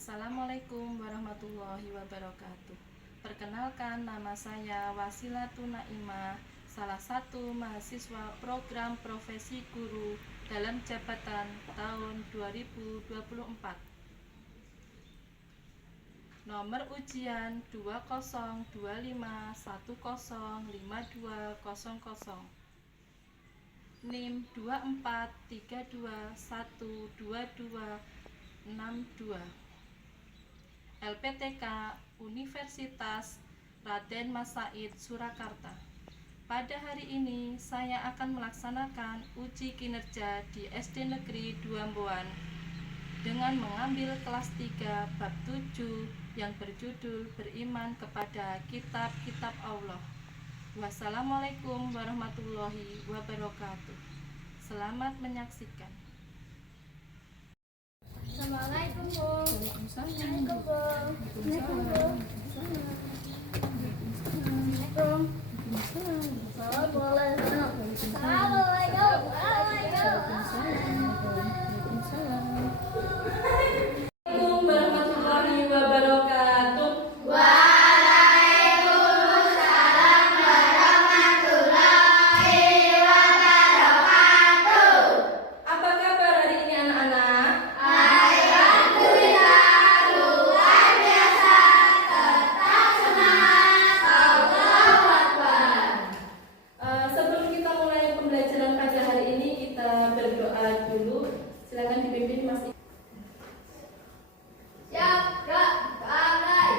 Assalamualaikum warahmatullahi wabarakatuh. Perkenalkan, nama saya Wasilatun Naimah, salah satu mahasiswa program profesi guru dalam jabatan tahun 2024. Nomor ujian 2025105200, NIM 243212262, LPTK Universitas Raden Mas Said Surakarta. Pada hari ini saya akan melaksanakan uji kinerja di SD Negeri 2 Mboan dengan mengambil kelas 3 bab 7 yang berjudul Beriman kepada Kitab-Kitab Allah. Wassalamualaikum warahmatullahi wabarakatuh. Selamat menyaksikan. Assalamualaikum Bu. Waalaikumsalam. Assalamualaikum warahmatullahi wabarakatuh. Waalaikumsalam warahmatullahi wabarakatuh. Apa kabar hari ini anak-anak? Alhamdulillah luar biasa, tetap semangat, Allahu Akbar. Sebelum kita mulai pembelajaran pada hari ini, kita berdoa dulu. Silakan dipimpin Mas. Siap, Kak, mulai.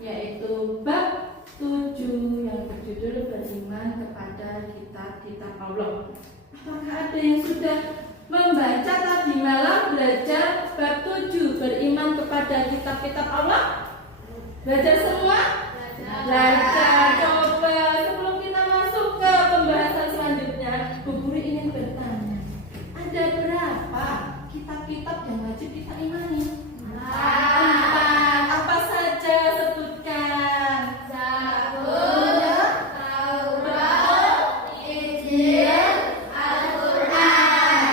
Yaitu bab 7 yang berjudul Beriman kepada Kitab-Kitab Allah. Apakah ada yang sudah membaca tadi malam belajar bab 7 Beriman kepada Kitab-Kitab Allah? Belajar semua? Belajar. Coba sebelum kita masuk ke pembahasan selanjutnya, Bu Guru ingin bertanya, ada berapa kitab-kitab yang wajib kita imani? Apa saja sebutkan? Zabur, Taurat, Injil, Al-Quran.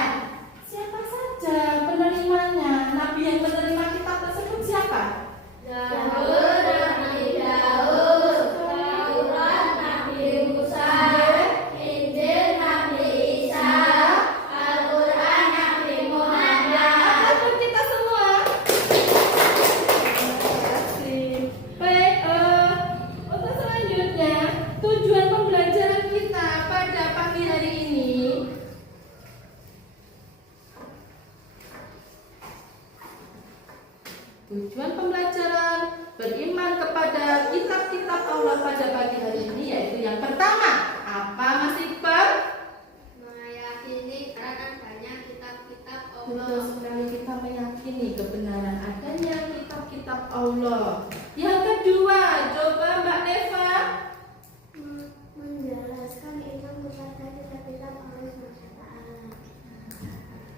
Siapa saja penerimanya? Nabi yang menerima kitab tersebut siapa? Zabur, Nabi Daud, Taurat, Nabi Tujuan pembelajaran beriman kepada kitab-kitab Allah pada pagi hari ini yaitu yang pertama, apa Mas Iqbal? Meyakini kebenaran adanya kitab-kitab Betul Allah. sekali, kita meyakini kebenaran adanya kitab-kitab Allah. Yang kedua, coba Mbak Neva. Menjelaskan iman kepada kitab-kitab Allah SWT.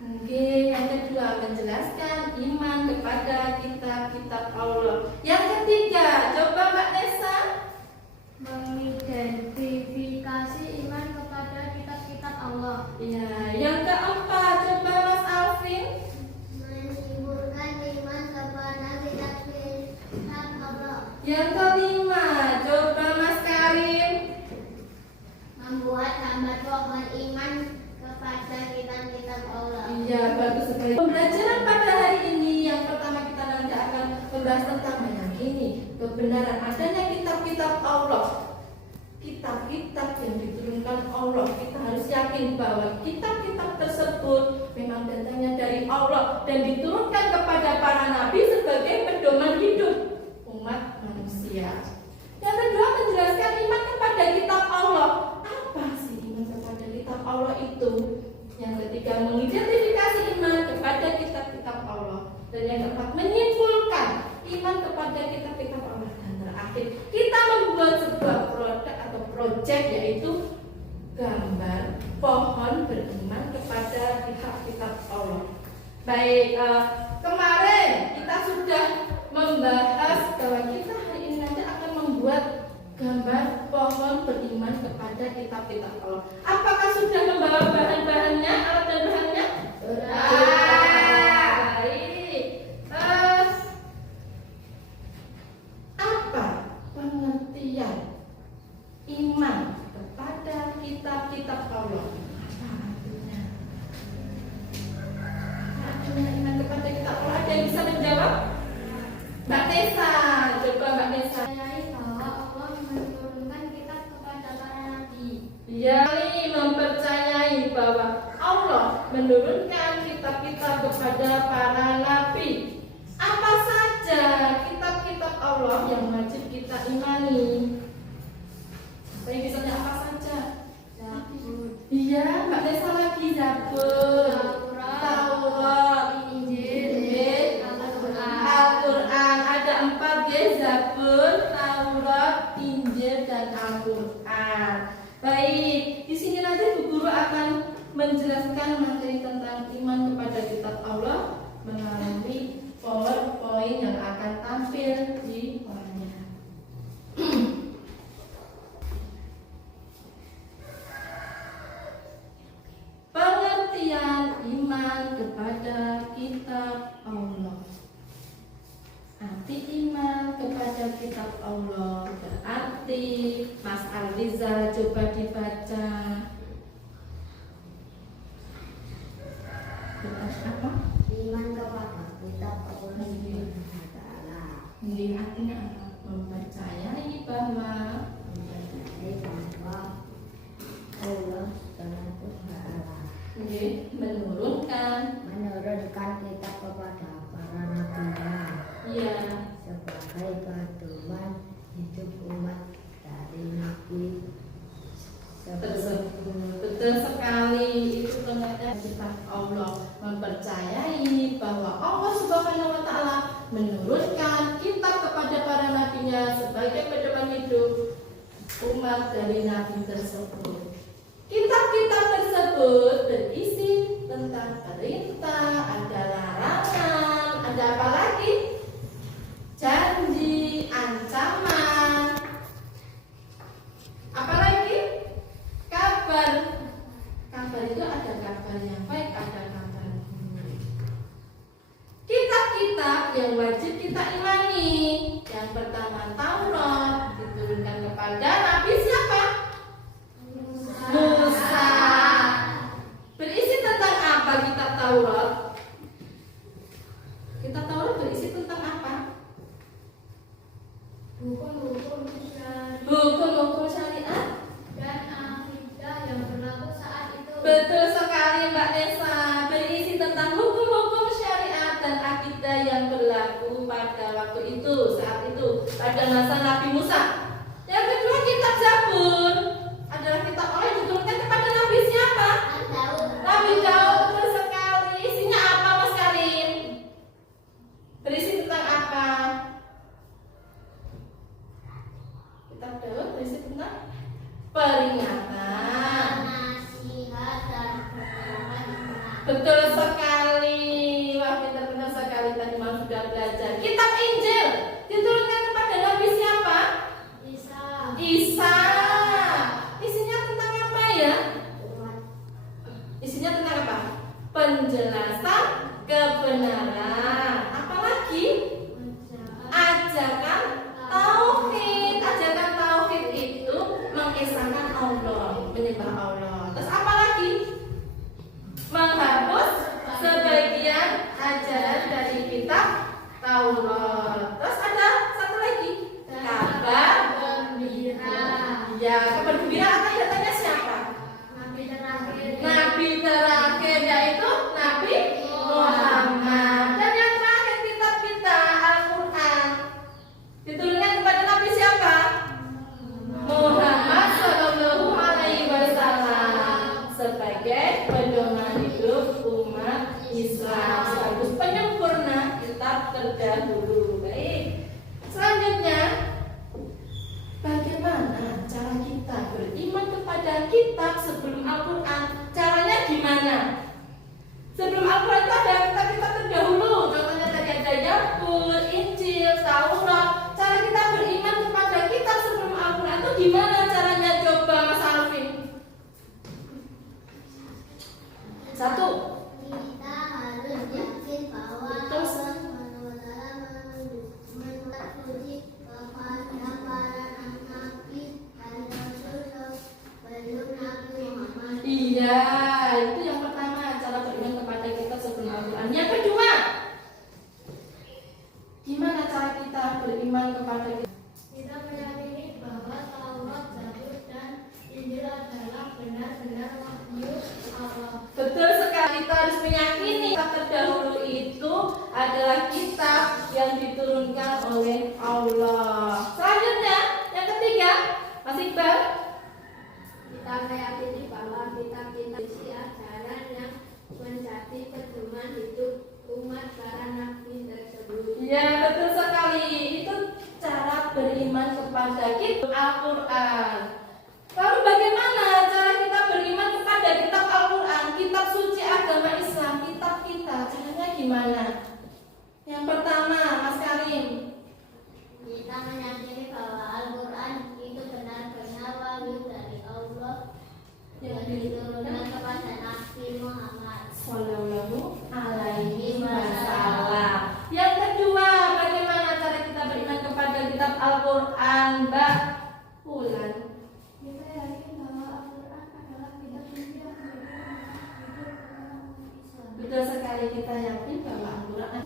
Oke, yang kedua menjelaskan iman kepada kitab-kitab Allah. Yang ketiga, coba Mbak Nesa. Mengidentifikasi iman kepada kitab-kitab Allah. Ya, yang keempat, coba Mas Alvin. Menyimpulkan iman kepada kitab-kitab Allah. Yang kelima, coba Mas Karim. Membuat gambar pohon iman kepada kitab-kitab Allah. Iya, bagus sekali. Pembelajaran pada hari ini yang pertama kita nanti akan membahas tentang meyakini kebenaran adanya kitab-kitab Allah. Kitab-kitab yang diturunkan Allah, kita harus yakin bahwa kitab-kitab tersebut memang datangnya dari Allah dan diturunkan kepada para nabi sebagai pedoman hidup umat manusia. Yang kedua, menjelaskan iman kepada kitab Allah. Apa sih iman kepada kitab Allah itu? Yang ketiga, mengidentifikasi iman kepada kitab-kitab Allah. Dan yang keempat, menyimpulkan iman kepada kitab-kitab Allah. Dan terakhir, kita membuat sebuah produk atau proyek yaitu gambar pohon beriman kepada kitab-kitab Allah. Baik, kemarin kita sudah membahas bahwa kita hari ini nanti akan membuat gambar pohon beriman kepada kitab-kitab Allah. Apakah sudah membawa bahan-bahannya, alat dan bahannya? Baik. Apa pengertian iman kepada kitab-kitab Allah? Apa artinya? Apa artinya iman kepada kitab Allah? Ada yang bisa menjawab? Mbak Nesa, coba Mbak Nesa. Percayai bahwa Allah menurunkan kitab kepada para nabi. Yakni mempercayai bahwa Allah menurunkan kitab-kitab kepada para nabi. Apa saja kitab-kitab Allah yang wajib kita imani? Saya misalnya apa saja? Zabur, Iya, Mbak Nesa lagi Zabur, Taurat, Injil, Al-Quran. Ada 4 ya, Zabur, Taurat, Injil, dan Al-Quran. Baik, di sini nanti Bu Guru akan menjelaskan materi tentang iman kepada kitab Allah melalui PowerPoint yang akan tampil di layar. Pengertian iman kepada kitab Allah. Arti iman kepada kitab Allah berarti, Mas Alriza coba dibaca. Berarti apa? iman kepada kitab Allah SWT. Ini artinya apa? Mempercayai bahwa Mempercayai bahwa Allah SWT menurunkan kitab kepada para nabinya Iya, sebagai pedoman hidup umat dari nabi tersebut. Betul sekali, itu ternyata kitab Allah. Mempercayai bahwa Allah Subhanahu wa Ta'ala menurunkan kitab kepada para nabinya sebagai pedoman hidup umat dari nabi tersebut. Kitab-kitab tersebut berisi tentang perintah, ada larangan, ada apa lagi? Janji, ancaman, apalagi kabar. Kabar itu ada kabar yang baik, ada kabar buruk. Kitab-kitab yang wajib kita imani. Yang pertama Taurat, diturunkan kepada Nabi siapa? Musa. Berisi tentang apa kitab Taurat? Kitab Taurat berisi tentang apa? Hukum-hukum syariat dan akidah yang berlaku saat itu. Betul sekali Mbak Nesa. Berisi tentang hukum-hukum syariat dan akidah yang berlaku pada itu saat itu pada masa Nabi Musa. Yang kedua kitab Zabur adalah kitab Allah yang diturunkan kepada Nabi siapa? Nabi Daud. Betul sekali. Isinya apa Mas Karim? Berisi tentang apa? Kitab Daud berisi tentang peringatan. Betul sekali. Wah, benar sekali tadi malam sudah belajar. Kitab Injil diturunkan kepada Nabi siapa? Isa. Isinya tentang apa ya? Isinya tentang apa? Penjelasan kebenaran. Apalagi? Ajakan tauhid. Ajakan tauhid itu mengisahkan Allah, menyembah Allah. Terus apa lagi? Menghapus sebagian ajaran dari kitab Taurat. Terus ada satu lagi, kabar gembira. Ya, kabar gembira akan datangnya siapa? Nabi terakhir yaitu Nabi Muhammad. Dan yang terakhir kitab kita Al-Quran diturunkan kepada Nabi siapa? Muhammad Sallallahu Alaihi Wasallam sebagai pedoman hidup umat Islam, sekaligus penyempurna kitab terdahulu. Baik, selanjutnya bagaimana cara kita beriman kepada kitab sebelum Al-Quran? Caranya gimana? Sebelum Al-Quran itu ada kitab-kitab terdahulu. Contohnya tadi ada Zabur, Injil, Taurat. Cara kita beriman kepada kitab sebelum Al-Quran itu gimana caranya? Coba Mas Alvin. Satu, Kita harus yakin bahwa Terus? Allah menuju kepada para nabi dan rasul sebelum Nabi Muhammad. iya, itu yang pertama, cara beriman kepada kitab sebelum Al-Quran. Yang kedua, gimana cara kita beriman kepada kitab? Kita meyakini bahwa Taurat, Zabur, dan Injil adalah benar-benar wahyu Allah. Betul sekali, kita harus meyakini kitab terdahulu itu adalah kitab yang diturunkan oleh Allah. Selanjutnya, yang ketiga, Mas Iqbal. Kita meyakini bahwa kitab-kitab isi ajaran yang menjadi pedoman hidup umat para nabi tersebut. Ya, betul sekali. Itu cara beriman kepada kitab Al-Quran. Lalu bagaimana cara kita beriman kepada kitab Al-Quran, kitab suci agama Islam, kitab kita? Caranya gimana? Yang pertama, Mas Karim. Kita meyakini bahwa Al-Quran itu benar-benar wahyu dari Allah yang diturunkan kepada Nabi Muhammad. Sallallahu alaihi wasallam. Yang kedua, bagaimana cara kita beriman kepada kitab Al-Quran, Mbak Ulan? Kita yakin bahwa Al-Quran adalah kitab suci yang Betul sekali, kita yakin bahwa Al-Quran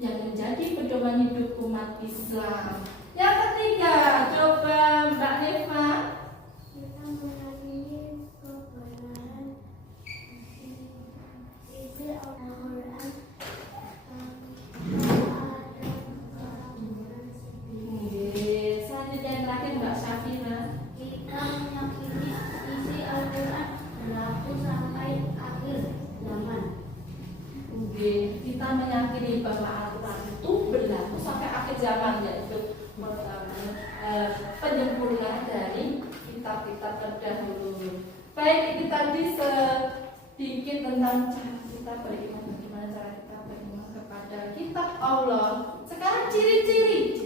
yang menjadi pedoman hidup umat Islam. Yang ketiga, coba Mbak Neva. kita meyakini kebenaran isi Al-Quran. Selanjutnya yang terakhir Mbak Syafira. Kita meyakini isi Al-Quran berlaku sampai akhir zaman. Kita meyakini bahwa Al-Quran itu berlaku sampai akhir zaman, yaitu penyempurnaan dari kitab-kitab terdahulu. Baik, itu tadi sedikit tentang cara kita beriman, bagaimana cara kita beriman kepada kitab Allah. Sekarang ciri-ciri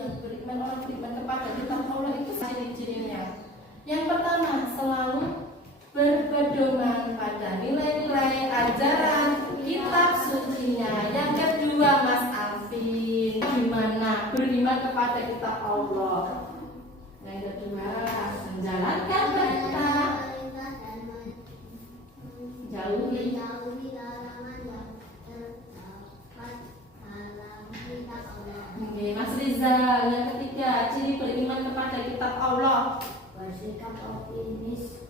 yang beriman, orang beriman kepada kitab Allah itu ciri-cirinya. Yang pertama, selalu berpedoman pada nilai-nilai ajaran kitab sucinya. Yang kedua, Mas Alvin, gimana beriman kepada kitab Allah? Yang kedua, menjalankan perintah, jauhi larangan yang terdapat dalam kitab Allah. Oke, Mas Rizal, yang ketiga, ciri beriman kepada kitab Allah. Bersikap optimis,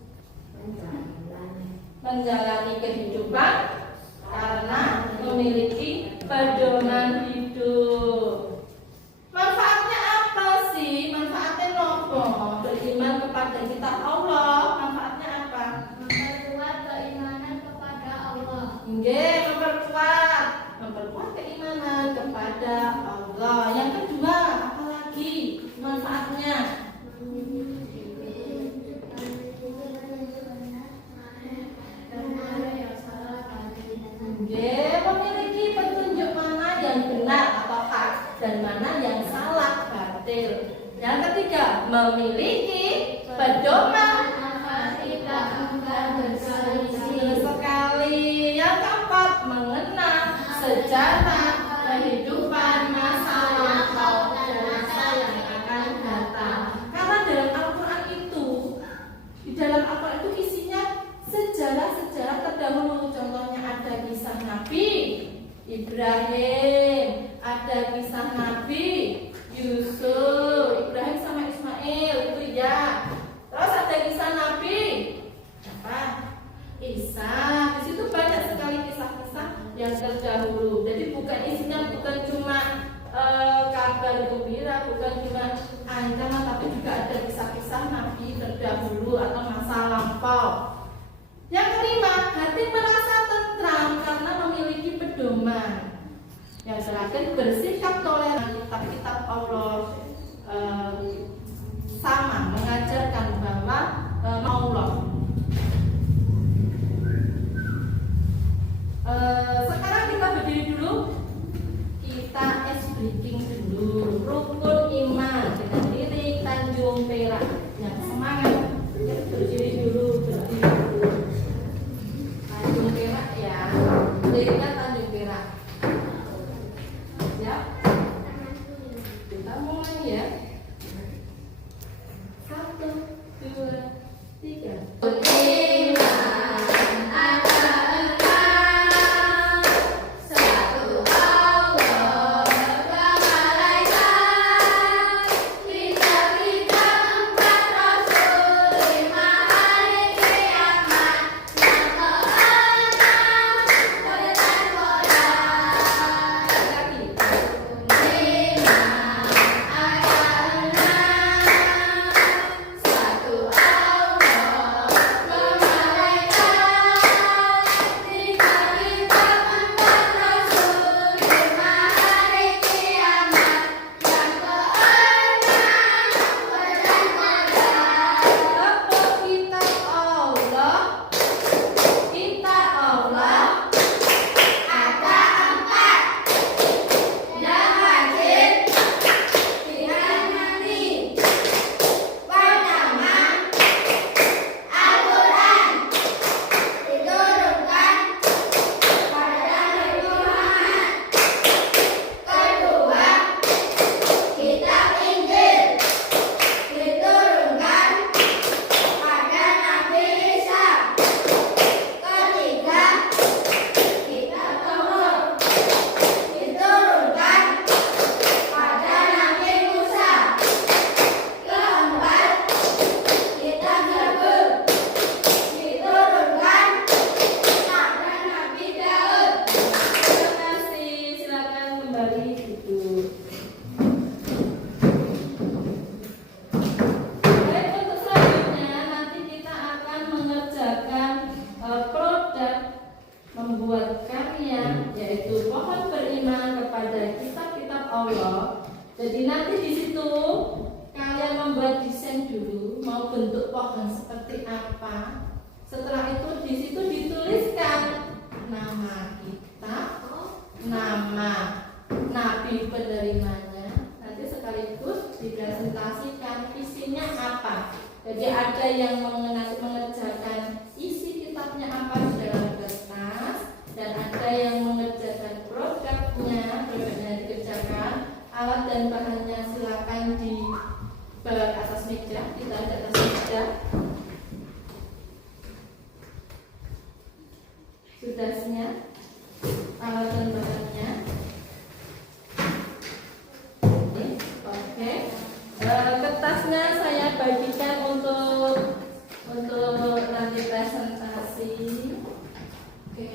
Menjalani kehidupan karena memiliki pedoman hidup. Nggih, memperkuat keimanan kepada Allah. Yang kedua, apalagi manfaatnya? Nggih, memiliki petunjuk mana yang benar atau hak dan mana yang salah batil. Yang ketiga, memiliki pedoman sekali. Yang keempat, mengenal sejarah kehidupan masa lampau dan masa yang akan datang. Karena dalam Al-Quran itu, di dalam Al-Quran itu isinya sejarah-sejarah terdahulu. Contohnya ada kisah Nabi Ibrahim, ada kisah Nabi Yusuf, Ibrahim sama Ismail itu ya. Terus ada kisah Nabi apa? Isa. Di situ banyak sekali kisah-kisah yang terdahulu. Jadi isinya bukan cuma kabar gembira, bukan cuma ancaman, tapi juga ada kisah-kisah Nabi terdahulu atau masa lampau. Yang kelima, hati merasa tentram karena memiliki pedoman. Yang terakhir, bersikap toleran. Kitab-kitab Allah sama mengajarkan bahwa Allah. Sekarang kita berdiri dulu. Kita ice breaking dulu. Rukun iman dengan diri Tanjung Perak. Yang semangat. Ya, berdiri dulu, berdiri dulu. Tanjung Perak ya. Dirinya Tanjung Perak. Siap? Kita mulai ya. 1, 2, 3. Membuat karya yaitu pohon beriman kepada kitab-kitab Allah. Jadi nanti di situ kalian membuat desain dulu mau bentuk pohon seperti apa. Setelah itu di situ dituliskan nama kitab, nama nabi penerimanya. Nanti sekaligus dipresentasikan isinya apa. Jadi ada yang mengerjakan isi kitabnya apa di dalam kertas, dan ada yang mengerjakan produknya dikerjakan. Alat dan bahannya silakan dibawa ke atas meja, kita ada atas meja. Sudahnya alat dan bahannya. Oke. Kertasnya saya bagikan untuk nanti presentasi. Oke.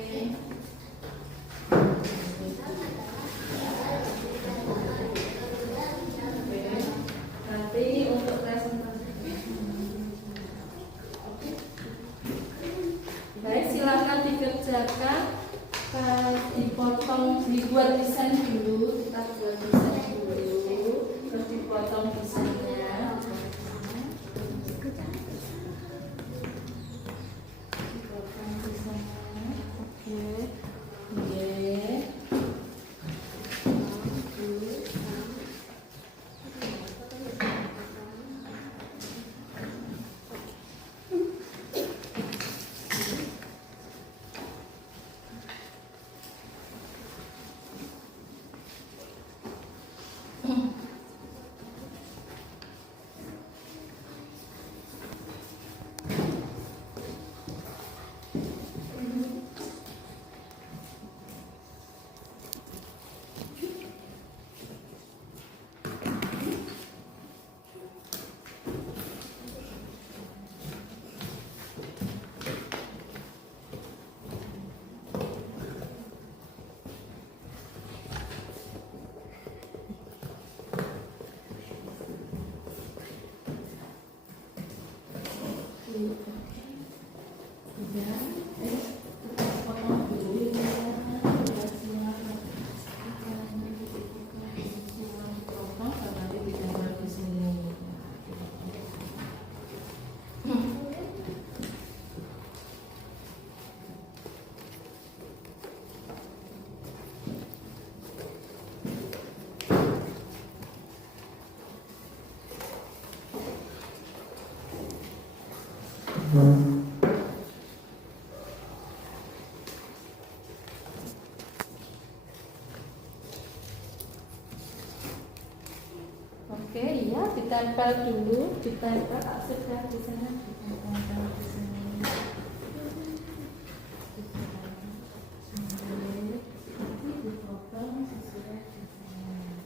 Nanti untuk presentasi. Oke. Baik, silakan dikerjakan. dipotong, dibuat desain dulu, kita buat desain dulu, terus dipotong desainnya. Dipotong desainnya, oke, oke, iya, ditempel dulu, ditempel, sudah di sana, ditempel di sini. Dipotong sesuai desainnya.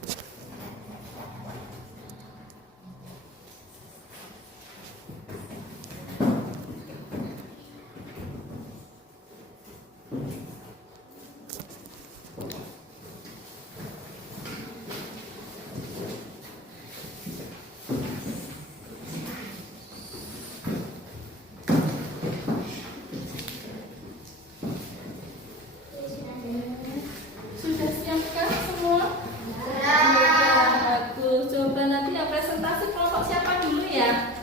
Sudah siapkah semua? Bagus. Coba nanti yang presentasi kelompok siapa dulu ya?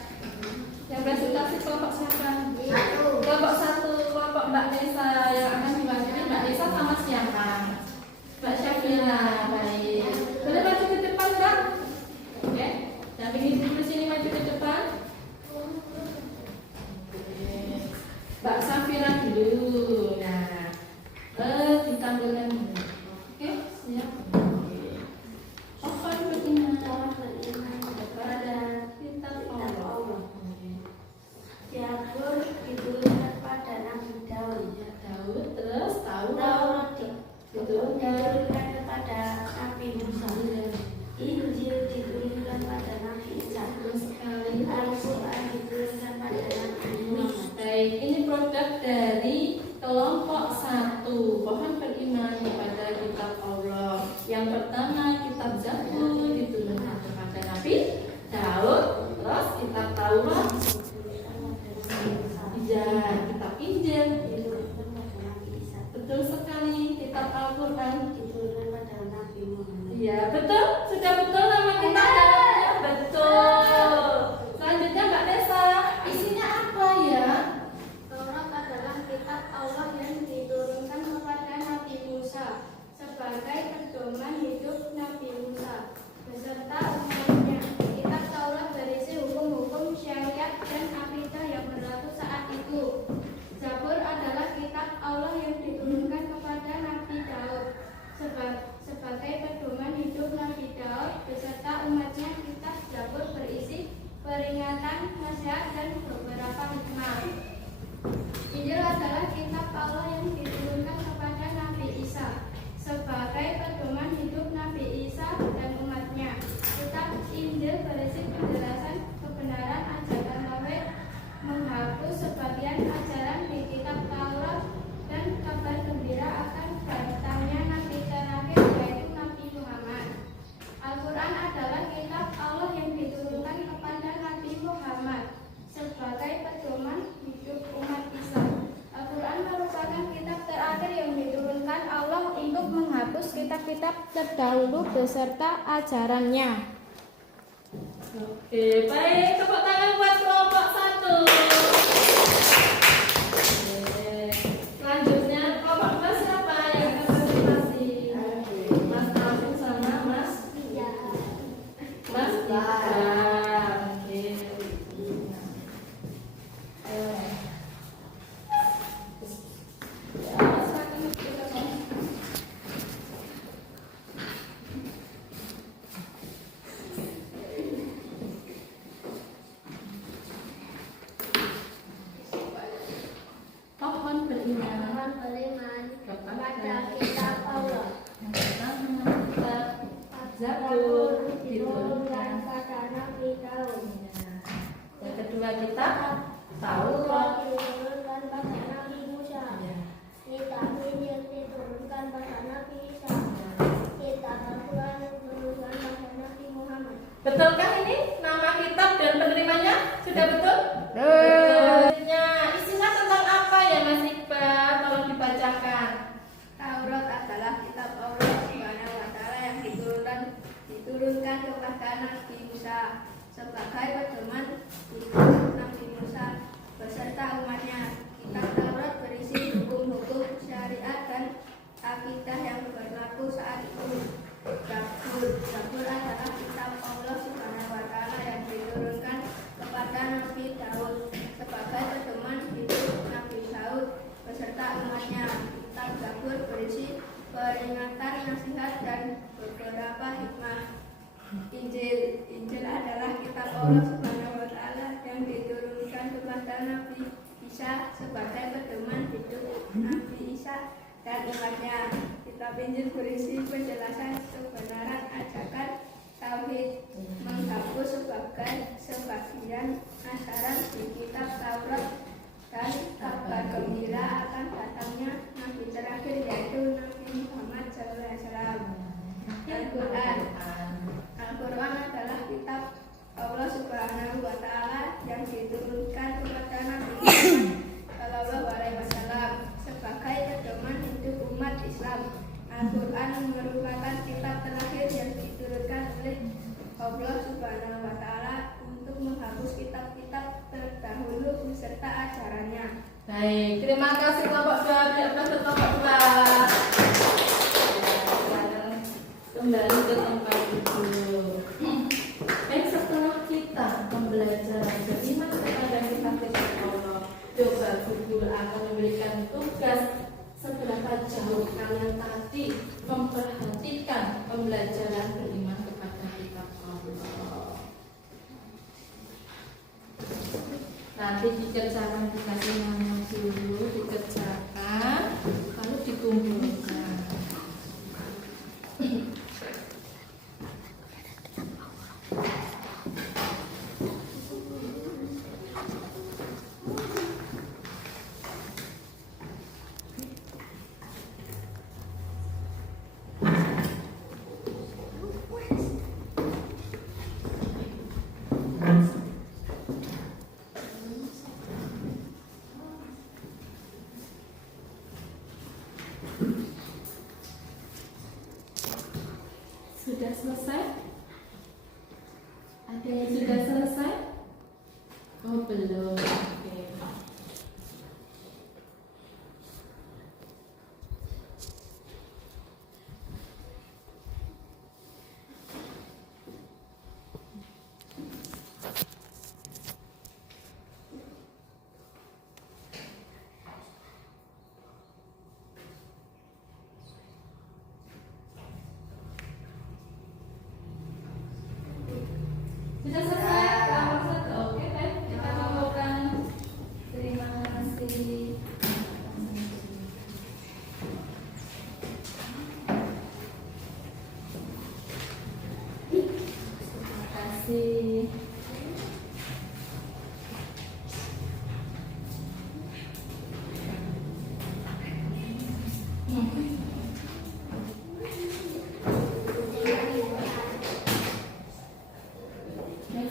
Yang presentasi kelompok siapa? Kelompok 1, kelompok Mbak Nesa yang akan diwakili Mbak Nesa sama siapa? Mbak Syafira. Baik. Boleh maju ke depan, Mbak? Oke. Yang ingin duduk sini maju ke depan. Mbak Syafira dulu. Nah, ditampilkan dulu. Oke, siap. Pohon beriman kepada kitab Allah. Zabur dituliskan pada Nabi Daud. Daud, terus Taurat dituliskan dituliskan kepada Nabi Musa. Injil dituliskan pada Nabi Isa. terus sekali. Al-Quran dituliskan pada Nabi Muhammad. Baik, ini produk dari kelompok 1, pohon beriman kepada kitab Allah. Yang pertama kitab Zabur diturunkan kepada Nabi Daud, terus kitab Taurat, ya, kitab Injil, betul sekali, kitab Al-Quran kitab terdahulu beserta ajarannya. Oke, baik. Tepuk tangan buat kelompok 1. Oke. Selanjutnya kelompok 2 siapa yang akan presentasi? Mas Alvin sama Mas Ika. Oke. Pohon beriman Mohon beriman kepada kepada kitab Allah. kitab Zabur Zabur diturunkan. diturunkan pada Nabi Daud. Yang kedua kitab Taurat Taurat. diturunkan pada Nabi Musa. Kitab Injil diturunkan pada Nabi Isa. Kitab Al-Quran diturunkan pada Nabi Muhammad. Betulkah ini nama kitab dan penerimanya? Sudah betul? Selanjutnya, isinya tentang apa ya Mas Iqbal? Tolong dibacakan. Taurat adalah kitab Allah Subhanahu wa taala yang diturunkan kepada Nabi Musa sebagai pedoman hidup Nabi Musa beserta umatnya. Kitab Taurat berisi hukum-hukum syariat dan akidah yang berlaku saat itu. Zabur adalah kitab Allah Subhanahu wa taala yang diturunkan kepada Nabi Daud sebagai pedoman hidup Nabi Daud beserta umatnya. Kitab Zabur berisi peringatan, nasihat, dan beberapa hikmah. Injil adalah kitab Allah Subhanahu wa taala yang diturunkan kepada Nabi Isa sebagai pedoman hidup Nabi Isa dan umatnya. Kitab Injil berisi penjelasan kebenaran ajakan tauhid, menghapus sebagian ajaran di kitab Taurat dan kabar gembira akan datangnya Nabi terakhir yaitu Nabi Muhammad SAW. Al-Quran adalah kitab Allah Subhanahu wa taala yang diturunkan kepada Nabi Muhammad Shallallahu alaihi wasallam sebagai pedoman hidup umat Islam. Al-Quran merupakan kitab terakhir yang diturunkan oleh Allah Subhanahu wa taala untuk menghapus kitab-kitab terdahulu beserta ajarannya. Baik, terima kasih kelompok 2. Beri aplaus untuk kelompok 2. Kembali ke tempat duduk. Baik, setelah kita pembelajaran beriman kepada kitab-kitab Allah, coba guru akan memberikan tugas seberapa jauh kalian tadi memperhatikan pembelajaran beriman kepada kitab Allah. Nanti dikerjakan, dikasih nama dulu, dikerjakan, lalu dikumpulkan. Sudah selesai? Ada yang sudah selesai? Oh belum. Oke. Sudah selesai? Kelompok 1. Oke, baik. Kita kumpulkan. Terima kasih. Terima kasih.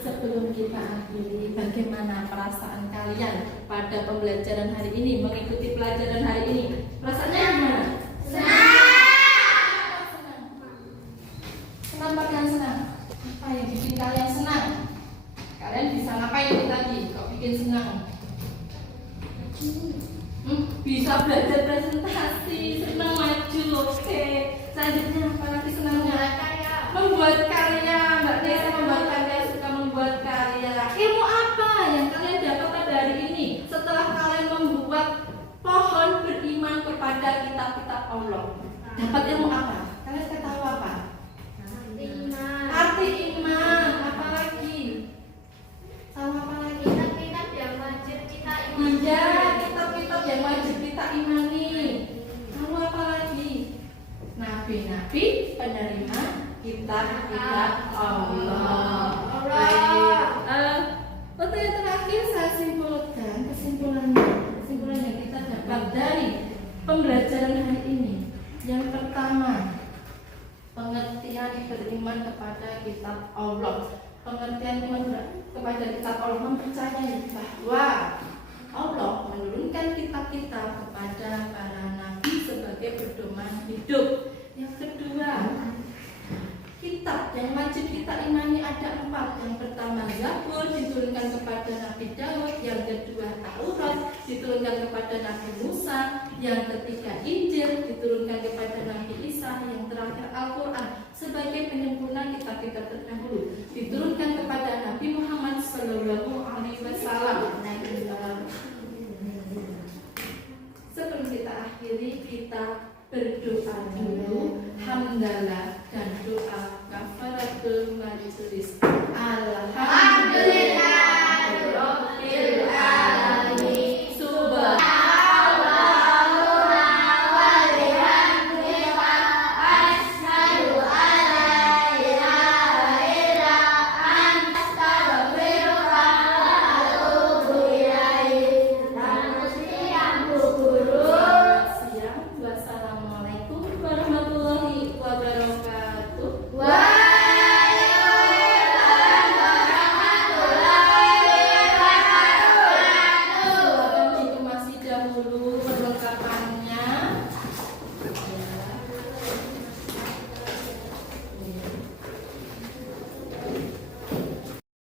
Sebelum kita akhiri, bagaimana perasaan kalian pada pembelajaran hari ini, mengikuti pelajaran hari ini? Perasaannya gimana? Senang. Allah. Dapat ilmu apa? Kalian ketahui apa? Iman. Arti iman. Apa lagi? Tahu apa lagi? Kitab-kitab yang wajib kita imani. Iya, kitab-kitab yang wajib kita imani. Lalu apa lagi? Nabi-nabi penerima kitab-kitab Allah. Baik. Untuk yang terakhir saya simpulkan kesimpulannya kita dapat dari pembelajaran hari ini. Yang pertama, pengertian beriman kepada kitab Allah. Pengertian iman kepada kitab Allah mempercayai bahwa Allah menurunkan kitab-kitab kepada para nabi sebagai pedoman hidup. Yang kedua, kitab yang wajib kita imani ada 4. Yang pertama Zabur diturunkan kepada Nabi Daud. Yang kedua Taurat diturunkan kepada Nabi Musa. Yang ketiga Injil diturunkan kepada Nabi Isa. Yang terakhir Al-Quran sebagai penyempurna kitab-kitab terdahulu diturunkan kepada Nabi Muhammad SAW. Sebelum kita akhiri, kita berdoa dulu, hamdalah dan doa kafaratul majelis. Alhamdulillah.